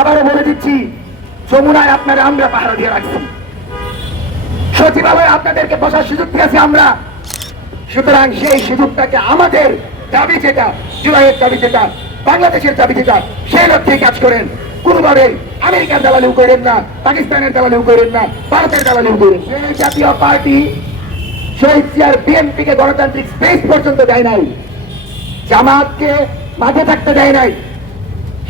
আবারও বলে দিচ্ছি, যমুনায় আপনারা আমরা পাহারা দিয়ে রাখছি। সচিবালয়ে আপনাদেরকে বসার সুযোগ দিয়েছি আমরা। সুতরাং সেই সুযোগটাকে আমাদের দাবি যেটা, জুলাইয়ের দাবি যেটা, বাংলাদেশের দাবি যেটা, সেই লক্ষ্যে কাজ করেন। কোনোভাবে আমেরিকার দালালিও করেন না, পাকিস্তানের দালালিও করেন না, ভারতের দালালিও করেন সেই জাতীয় পার্টি শহীদ সিয়ার বিএনপি কে গণতান্ত্রিক স্পেস পর্যন্ত দেয় নাই। জামাতকে মাঠে থাকতে দেয় নাই।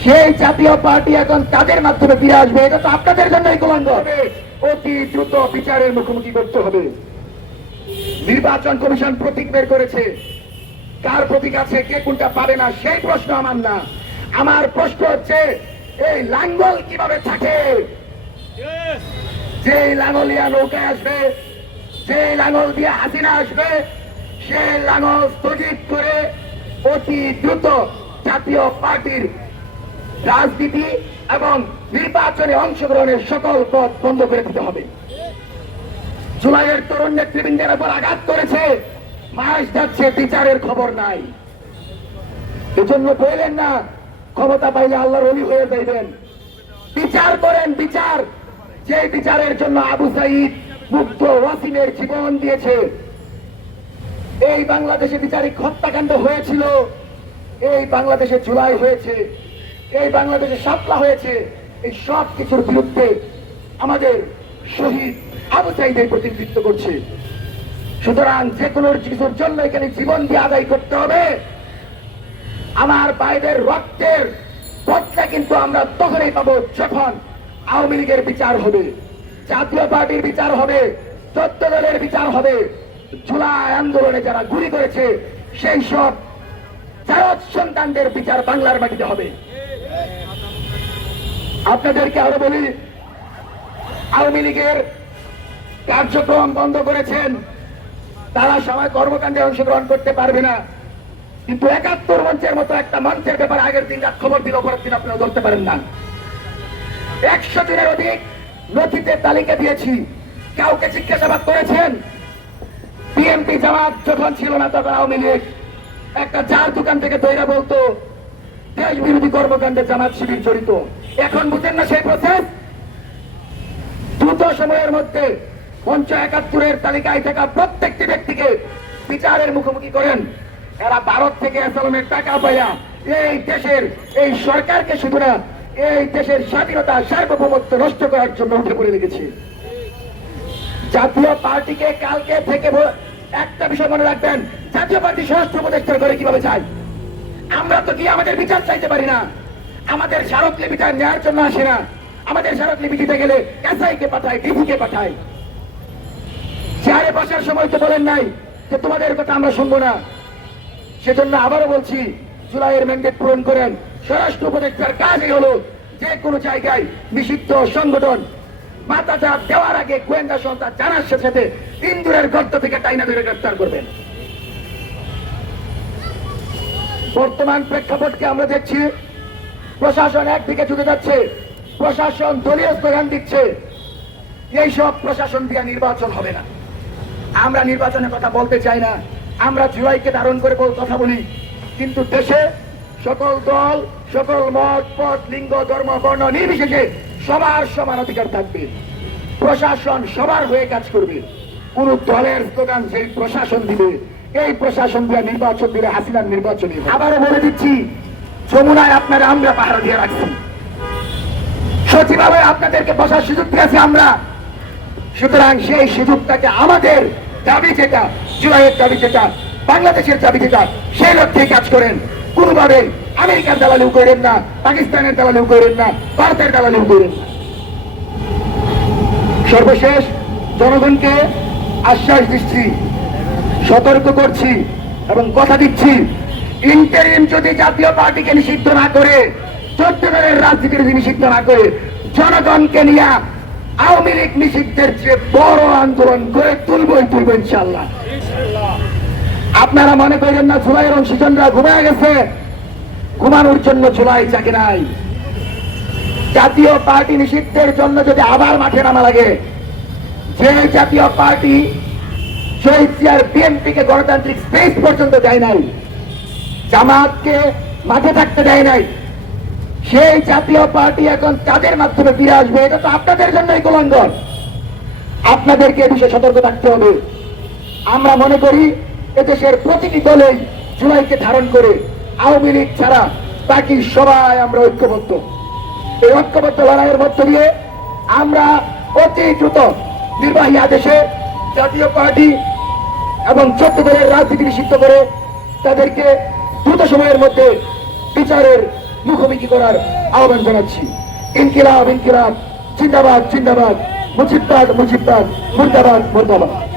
সেই জাতীয় পার্টি এখন তাদের মাধ্যমে ফিরে আসবে? এটা তো আপনাদের জন্যই কলঙ্ক। অতি দ্রুত বিচারের মুখোমুখি করতে হবে। নির্বাচন কমিশন প্রতীক বের করেছে। কার প্রতীক আছে, কে কোনটা পারে না, সেই প্রশ্ন আমার না। আমার প্রশ্ন হচ্ছে, এই লাঙ্গল কীভাবে থাকে? যে লাঙ্গলিয়া নৌকায় আসবে যে লাঙ্গল দিয়ে হাসিনা আসবে সে লাঙ্গল স্থগিত করে অতি দ্রুত জাতীয় পার্টির রাজনীতি এবং নির্বাচনে অংশগ্রহণের সকল পথ বন্ধ করে দিতে হবে। জুলাইয়ের তরুণ নেতৃবৃন্দের উপর আঘাত করেছে, মাস যাচ্ছে, বিচারের খবর নাই। এজন্য বললেন না, ক্ষমতা পাইলে আল্লাহর অলি হয়ে যাইবেন। বিচার করেন, বিচার। যে বিচারের জন্য আবু সাইদ মুক্ত ওয়াসিমের জীবন দিয়েছে, এই বাংলাদেশে বিচারিক হত্যাকাণ্ড হয়েছিল, এই বাংলাদেশে জুলাই হয়েছে। এই বাংলাদেশে সাপলা হয়েছে, এই সব কিছুর বিরুদ্ধে আমাদের শহীদ আবু সাইদের প্রতিনিধিত্ব করছে। সুতরাং যে কোনো কিছুর জন্য এখানে জীবন দিয়ে আদায় করতে হবে। আমার বাইরের রক্তের বদলা কিন্তু আমরা তখনই পাবো যখন আওয়ামী লীগের বিচার হবে, জাতীয় পার্টির বিচার হবে চোদ্দ দলের বিচার হবে। জুলাই আন্দোলনে যারা গুলি করেছে, সেই সব সন্তানদের বিচার বাংলার মাটিতে হবে। আপনাদেরকে আরও বলি, আওয়ামী লীগের কার্যক্রম বন্ধ করেছেন। তারা সবাই কর্মকাণ্ডে অংশগ্রহণ করতে পারবে না। কিন্তু একাত্তর মঞ্চের মতো একটা মঞ্চের ব্যাপারে আগের দিন রাত খবর দিল পরের দিন আপনারা ধরতে পারেন না। একশো দিনের অধিক নথিতে তালিকা দিয়েছি। কাউকে জিজ্ঞাসাবাদ করেছেন? বিএনপি জামাত যখন ছিল না তখন আওয়ামী লীগ একটা চার দোকান থেকে তৈরি বলতো দেশ বিরোধী কর্মকাণ্ডে জামাত শিবির জড়িত। এখন বুঝেন না সেই প্রসেস দ্রুত সময়ের মধ্যে পঞ্চ একাত্তরের তালিকায় থাকা প্রত্যেকটি ব্যক্তিকে বিচারের মুখোমুখি করেন। এরা ভারত থেকে অ্যাসালামের টাকা পাইয়া এই দেশের, এই সরকারকে শুধু না, এই দেশের স্বাধীনতা, সার্বভৌমত্ব নষ্ট করার জন্য উঠে পড়ে লেগেছে। জাতীয় পার্টিকে কালকে থেকে একটা বিষয় মনে রাখবেন, জাতীয় পার্টি স্বরাষ্ট্র উপদেষ্টার ঘরে কীভাবে চাই আমরা তো কি আমাদের বিচার চাইতে পারি না। আমাদের স্মারকলিপিটা নেওয়ার জন্য আসে না। আমাদের স্মারকলিপি দিতে গেলে এসআইকে পাঠায়, ডিভিকে পাঠায়। চেয়ারে বসার সময় তো বলেন নাই যে তোমাদের কথা আমরা শুনব না। সেজন্য আবারও বলছি, জুলাইয়ের ম্যান্ডেট পূরণ করেন। স্বরাষ্ট্র উপদেষ্টার কাজই হলো যে কোনো জায়গায় নিষিদ্ধ সংগঠন মাথা চাপ দেওয়ার আগে গোয়েন্দা সন্তান জানার সাথে সাথে ইন্দুরের গর্ত থেকে টাইনা ধরে গ্রেফতার করবেন। বর্তমান প্রেক্ষাপটকে আমরা দেখছি প্রশাসন একদিকে ঝুঁকে যাচ্ছে, প্রশাসন দলীয় স্লোগান দিচ্ছে। এইসব প্রশাসন দিয়ে নির্বাচন হবে না। আমরা নির্বাচনের কথা বলতে চাই না। আমরা জুলাইকে ধারণ করে কথা বলি। কিন্তু দেশে সকল দল, সকল মত, পথ, লিঙ্গ, ধর্ম, বর্ণ নির্বিশেষে সবার সমান অধিকার থাকবে। প্রশাসন সবার হয়ে কাজ করবে। কোন দলের স্লোগান সেই প্রশাসন দিবে। এই প্রশাসন দিয়ে নির্বাচন দিলে হাসিনার নির্বাচনই হবে। আবারও বলে দিচ্ছি যমুনায় আপনারা আমরা পাহারা দিয়ে রাখছি। সচিবালয়ে আপনাদেরকে বসার সুযোগ দিয়েছি আমরা। সুতরাং সেই সুযোগটাকে আমাদের দাবি যেটা, জুলাইয়ের দাবি যেটা, বাংলাদেশের দাবি যেটা, সেই লক্ষ্যে কাজ করেন। কোনোভাবে আমেরিকার দালালিও করেন না, পাকিস্তানের দালালিও করেন না, ভারতের দালালিও করেন না। সর্বশেষ জনগণকে আশ্বাস দিচ্ছি, সতর্ক করছি এবং কথা দিচ্ছি। ইন্টারিম যদি জাতীয় পার্টিকে নিষিদ্ধ না করে, চোদ্দ দলের রাজনীতি যদি নিষিদ্ধ না করে, জনগণকে নিয়ে আওয়ামী লীগ নিষিদ্ধের চেয়ে বড় আন্দোলন করে তুলবই তুলব ইনশাল্লাহ আপনারা মনে করেন না জুলাইয়ের অংশীজনরা ঘুমায় গেছে? ঘুমানোর জন্য জুলাই চাকে নাই। জাতীয় পার্টি নিষিদ্ধের জন্য যদি আবার মাঠে নামা লাগে, যে জাতীয় পার্টি শহীদ জিয়ার বিএনপি কে গণতান্ত্রিক স্পেস পর্যন্ত দেয় নাই জামাতকে মাঠে থাকতে দেয় নাই। সেই জাতীয় পার্টি এখন তাদের মাধ্যমে ফিরে আসবে, এটা তো আপনাদের জন্যই কুলঙ্গন আপনাদেরকে বিষয়ে সতর্ক থাকতে হবে। আমরা মনে করি, এদেশের প্রতিটি দলেই জুলাইকে ধারণ করে আওয়ামী লীগ ছাড়া বাকি সবাই আমরা ঐক্যবদ্ধ। এই ঐক্যবদ্ধ লড়াইয়ের মধ্য দিয়ে আমরা অতি দ্রুত নির্বাহী আদেশে জাতীয় পার্টি এবং চোদ্দ দলের রাজনীতি নিষিদ্ধ করে তাদেরকে দ্রুত সময়ের মধ্যে বিচারের মুখোমুখি করার আহ্বান জানাচ্ছি। ইনকিলাব ইনকিলাব, জিন্দাবাদ জিন্দাবাদ মুজিববাদ মুজিববাদ মুর্দাবাদ মুর্দাবাদ।